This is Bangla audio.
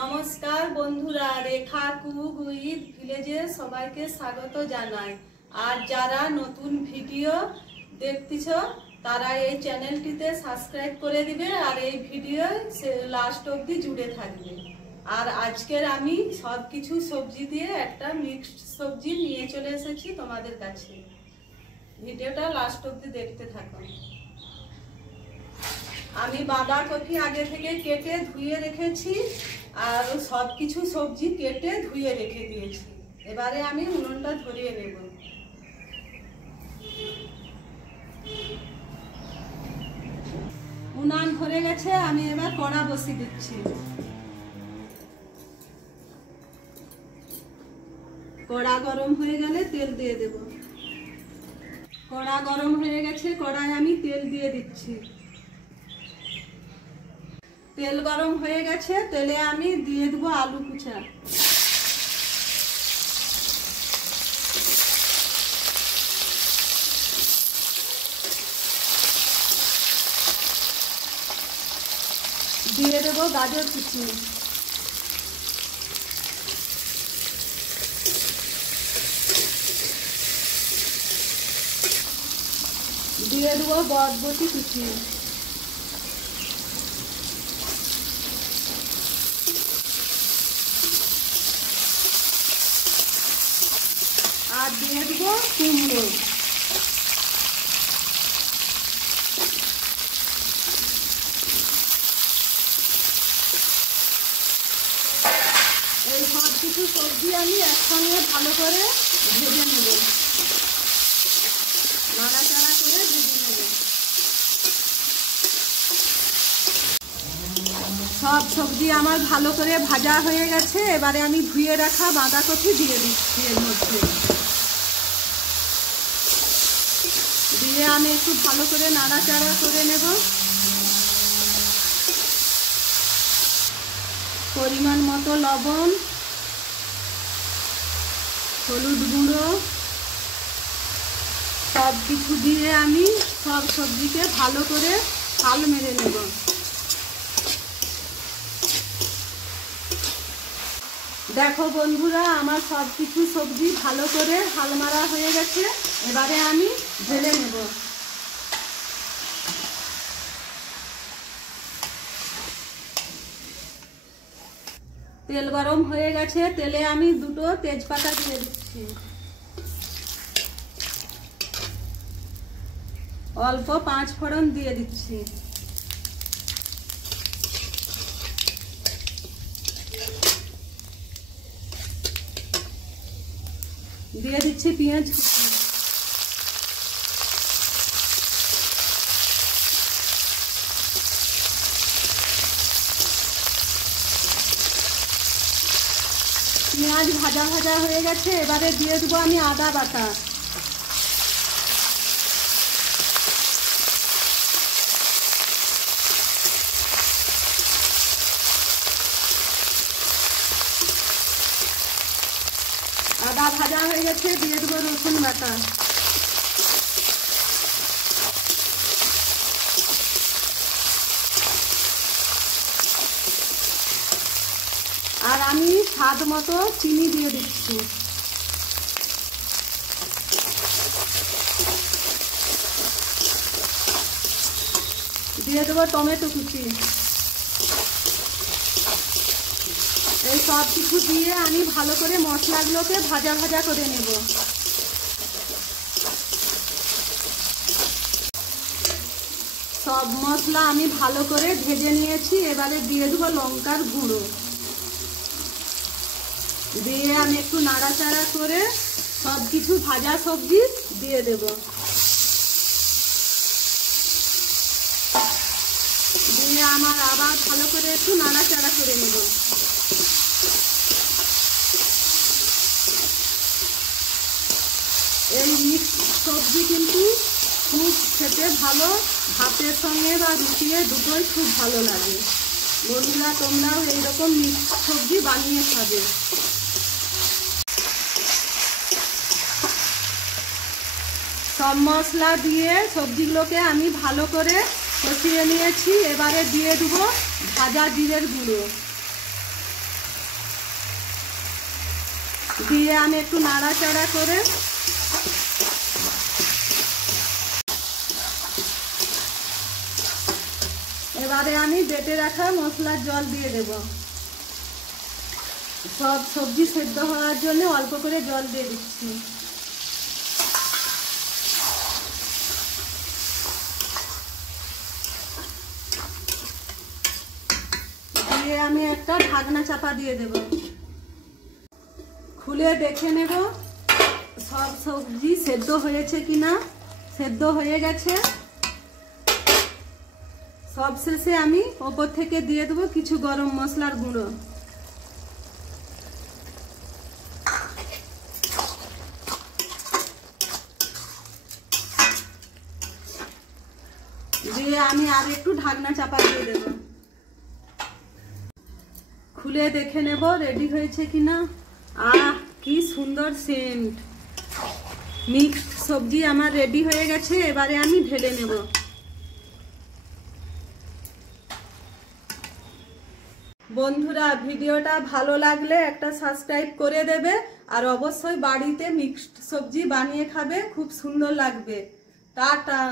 নমস্কার বন্ধুরা, রেখা কুক উইথ ভিলেজে সবাইকে স্বাগত জানাই। আর যারা নতুন ভিডিও দেখতেছ তারা এই চ্যানেলটিতে সাবস্ক্রাইব করে দিবে আর এই ভিডিও লাস্ট অবধি জুড়ে থাকবে। আর আজকের আমি সব কিছু সবজি দিয়ে একটা মিক্সড সবজি নিয়ে চলে এসেছি তোমাদের কাছে। ভিডিওটা লাস্ট অবধি দেখতে থাকো। আমি বাঁধাকপি আগে থেকে কেটে ধুয়ে রেখেছি আর সব কিছু সবজি কেটে ধুয়ে রেখে দিয়েছি। এবারে আমি উনুনটা ধরিয়ে নেব। উনান ধরে গেছে, আমি এবার কড়া বসিয়ে দিচ্ছি। কড়া গরম হয়ে গেলে তেল দিয়ে দেব। কড়া গরম হয়ে গেছে, কড়ায় আমি তেল দিয়ে দিচ্ছি। তেল গরম হয়ে গেছে, তেলে আমি দিয়ে দেবো আলু কুচা। দিয়ে দেবো গাজর কুচি। দিয়ে দেবো বরবটি কুচি। আর দিয়ে দেবো কুমড়ো। এই সব কিছু সবজি আমি একসঙ্গে ভালো করে ভেজে নেব, নাড়াচাড়া করে ভেজে নেব। সব সবজি আমার ভালো করে ভাজা হয়ে গেছে। এবারে আমি ধুয়ে রাখা বাঁধাকপি দিয়ে দিচ্ছি এর মধ্যে। দিয়ে আমি একটু ভালো করে নাড়াচাড়া করে নেব। পরিমাণ মতো লবণ, হলুদ গুঁড়ো সব কিছু দিয়ে আমি সব সবজিকে ভালো করে হাল মেরে নেব। দেখো বন্ধুরা, আমার সব কিছু সবজি ভালো করে হাল মারা হয়ে গেছে। এবারে আমি ঢেলে নেব। তেল গরম হয়ে গেছে, তেলে আমি দুটো তেজপাতা দিয়ে দিচ্ছি। অল্প 5 ফোড়ন দিয়ে দিচ্ছি। দিয়ে দিচ্ছি পেঁয়াজ কুচি। পেঁয়াজ ভাজা ভাজা হয়ে গেছে, এবারে দিয়ে দেবো আমি আদা বাটা। আদা ভাজা হয়ে গেছে, দিয়ে দেবো রসুন বাটা। আর আমি স্বাদ মতো চিনি দিয়ে দিচ্ছি। দিয়ে দেবো টমেটো কুচি। এই সব কিছু দিয়ে আমি ভালো করে মশলাগুলোকে ভাজা ভাজা করে নেব। সব মশলা আমি ভালো করে ভেজে নিয়েছি। এবারে দিয়ে দেবো লঙ্কার গুঁড়ো। দিয়ে আমি একটু নাড়াচাড়া করে সব কিছু ভাজা সবজি দিয়ে দেব। দিয়ে আমার আবার ভালো করে একটু নাড়াচাড়া করে নেব। এই মিক্স সবজি কিন্তু খুব খেতে ভালো, ভাতের সঙ্গে বা রুটিয়ে দুটোই খুব ভালো লাগে। বন্ধুরা, তোমরাও এইরকম মিক্স সবজি বানিয়ে খাবে। সব মশলা দিয়ে সবজিগুলোকে আমি ভালো করে কষিয়ে নিয়েছি। এবারে দিয়ে দেবো ভাজা জিরের গুঁড়ো। দিয়ে আমি একটু নাড়াচাড়া করে এবারে আমি বেটে রাখা মশলার জল দিয়ে দেব। সব সবজি সেদ্ধ হওয়ার জন্য অল্প করে জল দিয়ে দিচ্ছি। দিয়ে আমি একটা ঢাকনা চাপা দিয়ে দেব। খুলে দেখে নেব সব সবজি সেদ্ধ হয়েছে কিনা। সেদ্ধ হয়ে গেছে। সবশেষে আমি ওপর থেকে দিয়ে দেবো কিছু গরম মশলার গুঁড়ো। দিয়ে আমি আর একটু ঢাকনা চাপা দিয়ে দেব। খুলে দেখে নেব রেডি হয়েছে কিনা। আহ কি সুন্দর সেন্ট। মিক্সড সবজি আমার রেডি হয়ে গেছে। এবারে আমি ঢেলে নেব। বন্ধুরা ভিডিওটা ভালো লাগলে একটা সাবস্ক্রাইব করে দেবে আর অবশ্যই বাড়িতে মিক্সড সবজি বানিয়ে খাবে, খুব সুন্দর লাগবে। টাটা।